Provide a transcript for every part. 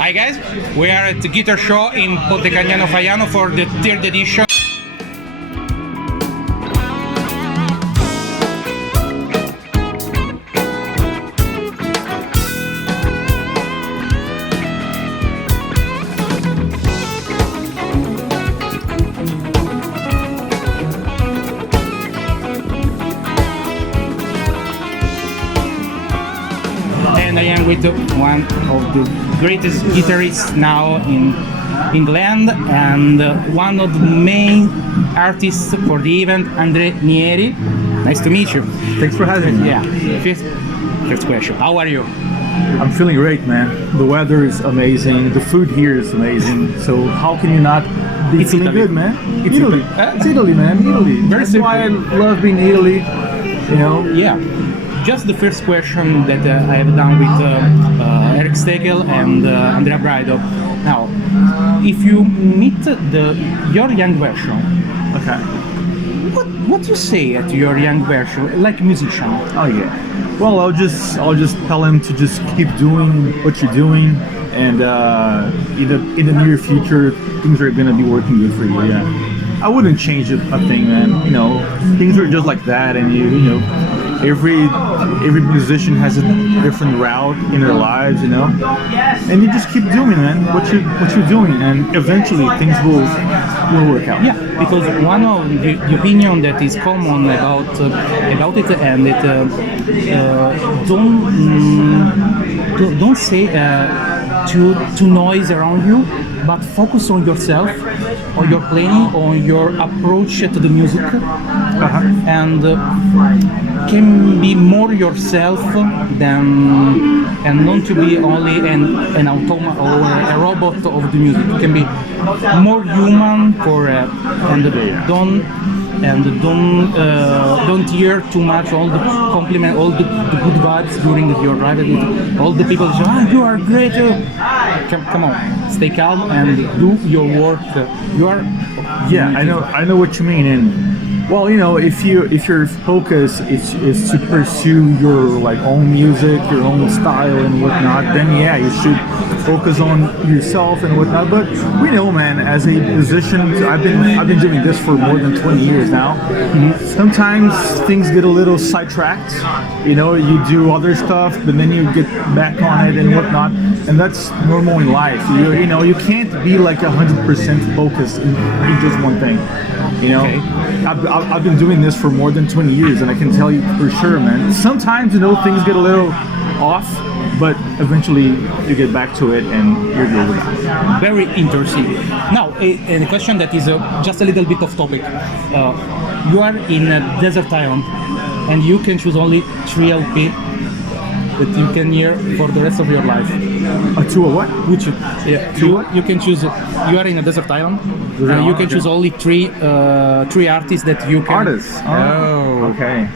Hi guys, we are at the Guitarsciò in Protagonista Andre for the third edition. And I am with one of the greatest guitarists now in England and one of the main artists for the event, Andre Nieri. Nice to meet you. Thanks for having me. Yeah. First question. How are you? I'm feeling great, man. The weather is amazing. The food here is amazing. So how can you not be It's feeling Italy. good, man? It's Italy. Italy. It's Italy, man. Italy. Very That's simple. why I love being in Italy. You know. Yeah. Just the first question that I have done with Eric Stegel and Andrea Braido. Now, if you meet your young version, Okay. what you say at your young version, like musician? Oh yeah. Well, I'll just tell him to just keep doing what you're doing, and in the near future, things are gonna be working good for you. Yeah. I wouldn't change a thing, man. You know, things are just like that, and you know. Every musician has a different route in their lives, you know, and you just keep doing, man, what you're doing, and eventually things will work out. Yeah, because one of the opinion that is common about it, and it don't say to noise around you, but focus on yourself, on your playing, on your approach to the music, and can be more yourself than, and not to be only an automa or a robot of the music. You can be more human don't hear too much all the compliment, all the good vibes during your ride. All the people say, you are great. Come on, stay calm and do your work. You are. Yeah, I know what you mean, and well, you know, if your focus is to pursue your like own music, your own style and whatnot, then yeah, you should focus on yourself and whatnot. But we know, man, as a musician, I've been doing this for more than 20 years now. Sometimes things get a little sidetracked. You know, you do other stuff, but then you get back on it and whatnot, and that's normal in life. You know, you can't be like 100% focused in just one thing. You know, Okay. I've been doing this for more than 20 years, and I can tell you for sure, man. Sometimes, you know, things get a little off, but eventually you get back to it and you're good with that. Very interesting. Now, a question that is just a little bit off topic. You are in a desert island, and you can choose only 3 LP that you can hear for the rest of your life. To a what? Which you can choose. You are in a desert island. You can choose only three artists that you can. Artists. Oh. Okay.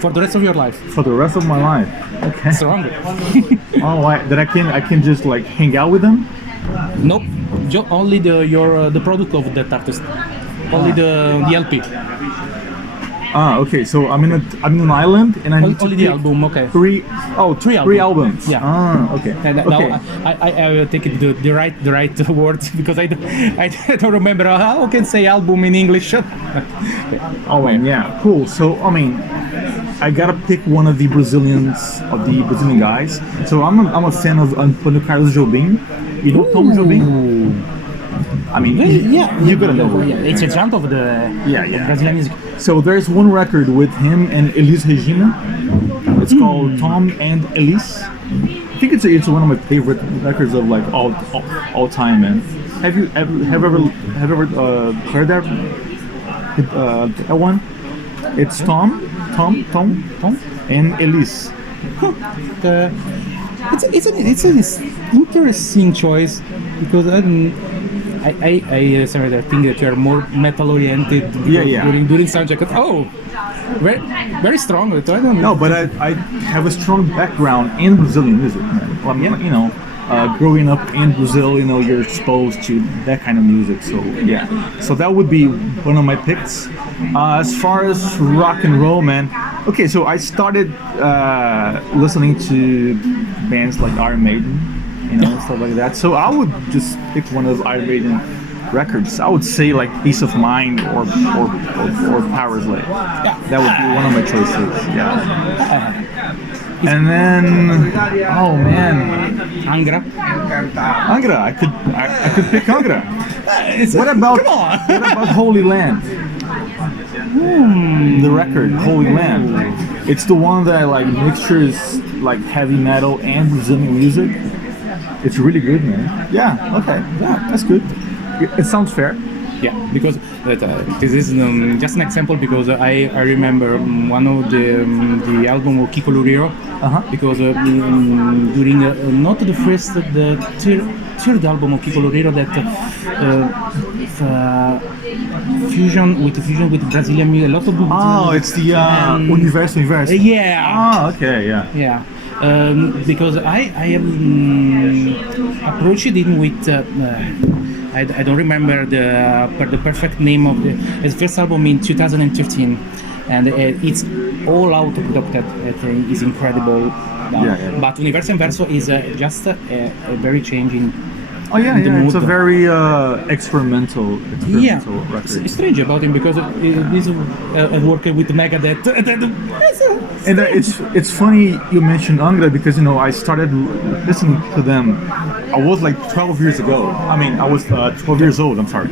For the rest of your life. For the rest of my life. Okay. Strong. That I can just like hang out with them. Nope. Only the product of that artist. Only the LP. Okay. So I'm in an island, and I need Only to the pick album. Okay. three albums. Yeah. Okay. And Okay. now I will take it the right words because I don't remember how I can say album in English. Oh, man, yeah, cool. So, I mean, I gotta pick one of the Brazilian guys. So I'm a fan of Antonio Jobim. You know Tom Jobim? I mean, you gotta know. Yeah, it's a giant of the Brazilian music. So there's one record with him and Elis Regina. It's called Tom and Elis. I think it's one of my favorite records of like all time, man. Have you ever heard that one? It's Tom, and Elis. It's an interesting choice because I sorry, I think that you are more metal oriented. Yeah. During soundcheck. Oh, very very strong. I don't know. No, but I have a strong background in Brazilian music, man. Well, you know, growing up in Brazil, you know, you're exposed to that kind of music. So yeah, so that would be one of my picks. As far as rock and roll, man. Okay, so I started listening to bands like Iron Maiden, stuff like that. So I would just pick one of Iron Maiden records. I would say like Peace of Mind or Power Slave. Yeah. That would be one of my choices. Yeah. And then, oh man, Angra. I could pick Angra. What about Holy Land? The record Holy Land. It's the one that like mixtures like heavy metal and Brazilian music. It's really good, man. Yeah. Okay. Yeah, that's good. It sounds fair. Yeah, because this is just an example because I remember one of the album of Kiko Luriro because during not the first the third album of Kiko Luriro that fusion with Brazilian music, a lot of it's the Universo. Yeah. Ah, okay, yeah. Yeah. Because I have approached it with I don't remember the perfect name of his first album in 2013, and it's all autoproduced. It is incredible. But Universo Inverso is just a very changing. Oh yeah, it's a very experimental record. It's strange about him because he's working with Megadeth. And it's funny you mentioned Angra because I started listening to them. I was like 12 years ago. I mean, I was 12 years old. I'm sorry.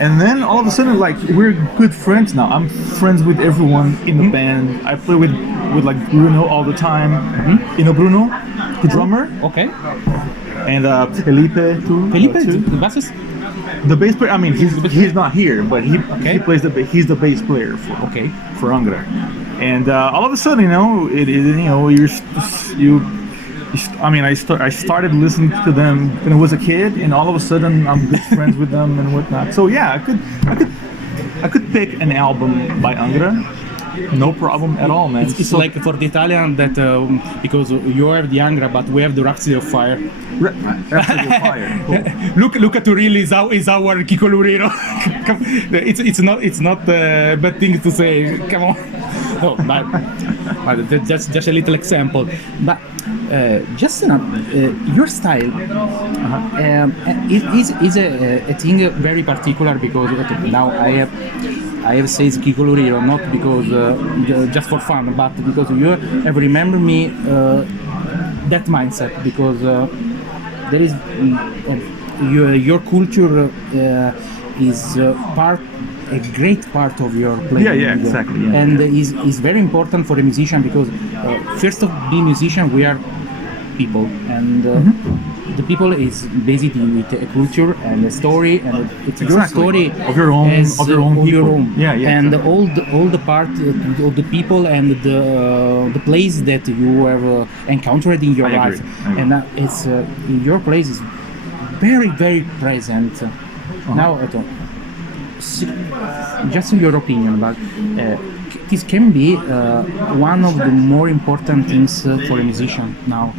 And then all of a sudden, like we're good friends now. I'm friends with everyone in the band. I play with like Bruno all the time. Bruno, the drummer. Okay. And Felipe too. The bassist? The bass player. I mean, he's not here, but he plays he's the bass player for Angra. And all of a sudden, I started listening to them when I was a kid, and all of a sudden I'm good friends with them and whatnot. So yeah, I could pick an album by Angra. No problem at all, man. It's like for the Italian that because you have the Angra, but we have the Rhapsody of Fire. Rhapsody of Fire. Cool. Look at Uriel is our Kiko Luriro. It's not a bad thing to say. Come on. No, but that's just a little example. But just your style is a thing very particular because now I have said Kiko Luriro not because just for fun, but because you have remembered me that mindset because there is your culture is a great part of your playing. Yeah, exactly. Yeah. And is very important for a musician because first of being musician we are people and the people is basically with a culture and a story and it's your story of your own people. Yeah, and exactly. all the part of the people and the place that you have encountered in your life and it's your place is very very present now. Just in your opinion, but this can be one of the more important things for a musician now,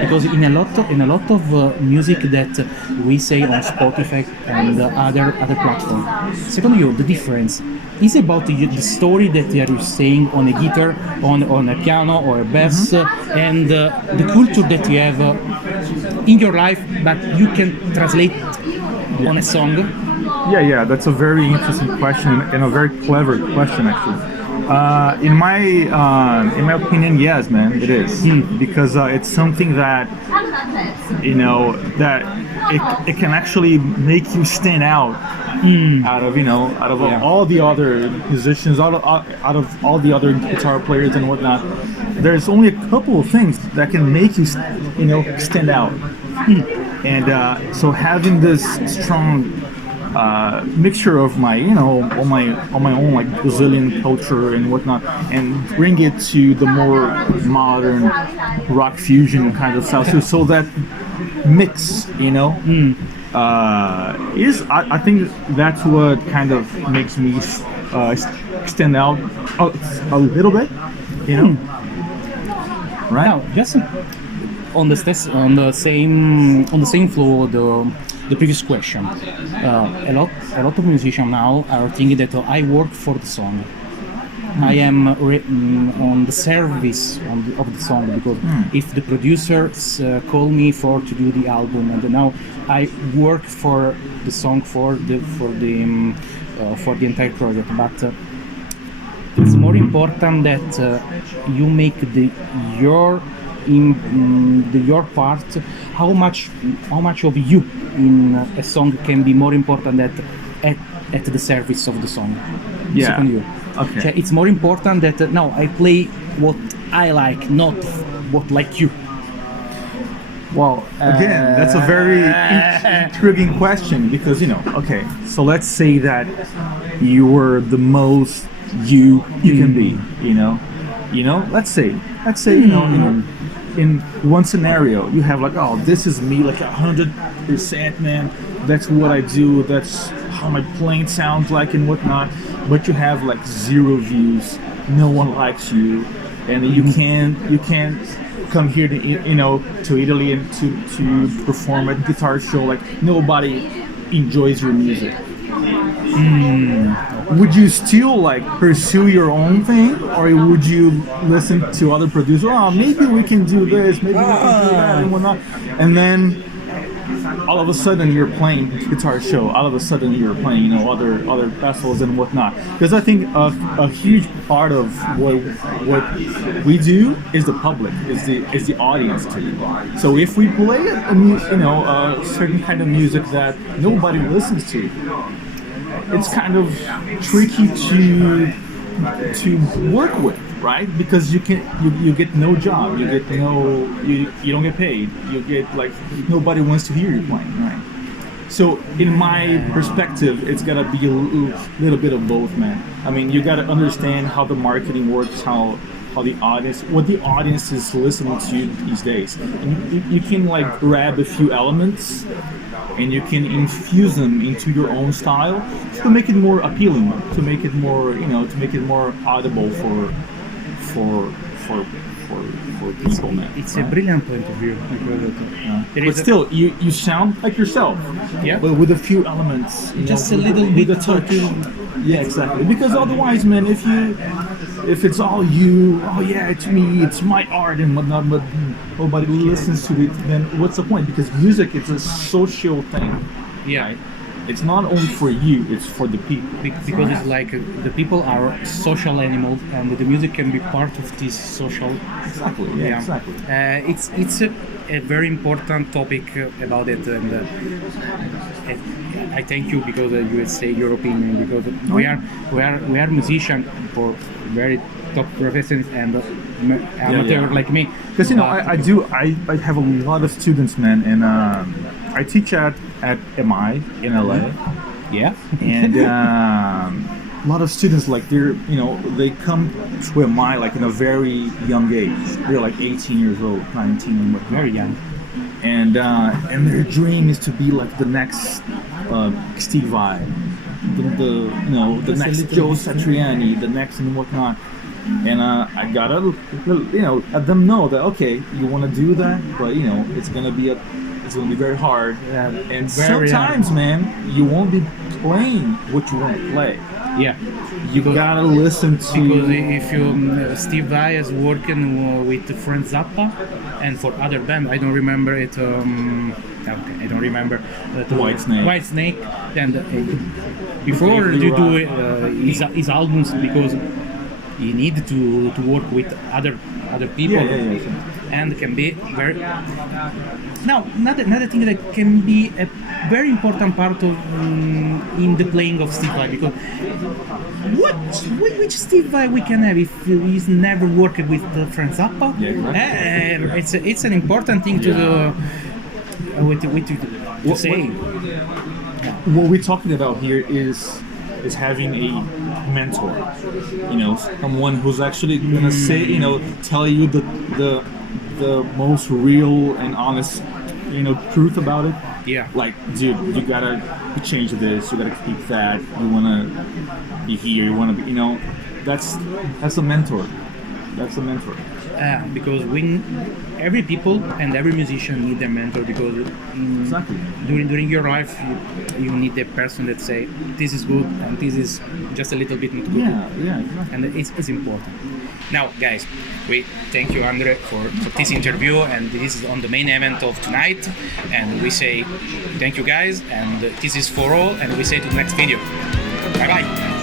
because in a lot of music that we say on Spotify and other platforms. Second, the difference is about the story that you are saying on a guitar, on a piano or a bass, and the culture that you have in your life, but you can translate on a song. Yeah, that's a very interesting question and a very clever question, actually. In my opinion, yes, man, it is because it's something that that it can actually make you stand out out of all the other musicians, out of all the other guitar players and whatnot. There's only a couple of things that can make you stand out, and so having this strong mixture of my on my own like Brazilian culture and whatnot, and bring it to the more modern rock fusion kind of style. So that mix, is I think that's what kind of makes me stand out a little bit, right? Now, just on the same flow the previous question, a lot of musicians now are thinking that I work for the song. I am on the service of the song, because if the producers call me to do the album, and now I work for the song for the entire project, but it's more important that you make your part. How much of you in a song can be more important that at the service of the song. Yeah. Second you. Okay. Cioè, it's more important that no, I play what I like, not what like you. Well, again, that's a very intriguing question, because okay, so let's say that you were the most you can be, let's say in one scenario you have like, oh, this is me, like 100%, man, that's what I do, that's how my playing sounds like and whatnot, but you have like 0 views, no one likes you, and you can't come here to Italy and to perform at Guitarsciò, like nobody enjoys your music. Would you still like pursue your own thing, or would you listen to other producers? Oh, maybe we can do this, maybe we can do that, and whatnot. And then all of a sudden you're playing Guitarsciò. All of a sudden you're playing, other festivals and whatnot. Because I think a huge part of what we do is the public, is the audience too. So if we play a certain kind of music that nobody listens to, it's kind of tricky to work with, right? Because you get no job, you don't get paid, you get like nobody wants to hear you playing, right? So in my perspective, it's gotta be a little bit of both, man. I mean, you gotta understand how the marketing works, how what the audience is listening to these days. And you can like grab a few elements and you can infuse them into your own style to make it more appealing, to make it more, to make it more audible for people, man. It's a brilliant point of view. But still, you sound like yourself. Yeah. But with a few elements. Just a little bit with a touch. Yeah, exactly. Because otherwise, man, if it's all you, oh yeah, it's me, it's my art and whatnot, but nobody listens to it, then what's the point? Because music is a social thing. Yeah. Right? It's not only for you, it's for the people. Because it's like the people are social animals, and the music can be part of this social. Exactly. Yeah. Exactly. It's a very important topic about it, and I thank you because you say your opinion, because we are musicians for very top professions and amateur like me. Because I have a lot of students, man, and I teach at MI in LA. Yeah. And a lot of students, like they come to MI like in a very young age. They're like 18 years old, 19, and whatnot. Very young. And their dream is to be like the next Steve Vai, the next Joe Satriani, the next and whatnot. And I gotta let them know that, okay, you want to do that, but it's gonna be very hard, and sometimes hard. Man, you won't be playing what you want to play. Yeah, you gotta listen to. Because if you Steve Vai is working with Frank Zappa, and for other band, I don't remember it. I don't remember. White Snake, and before you do his albums, because you need to work with other people, and can be very. Now, another thing that can be a very important part of in the playing of Steve Vai, because which Steve Vai we can have if he's never worked with Frank Zappa? Yeah, exactly. It's an important thing to say. What we're talking about here is having a mentor, someone who's actually gonna say, tell you the most real and honest, truth about it. Yeah. Like, dude, you gotta change this. You gotta keep that. You wanna be here. You wanna be, that's a mentor. That's a mentor. because every people and every musician need their mentor, because Exactly. during your life you need a person that say this is good and this is just a little bit not good. Yeah, exactly. And it's important. Now, guys, we thank you, Andre, for this interview, and this is on the main event of tonight. And we say thank you, guys, and this is for all, and we say to the next video. Bye bye.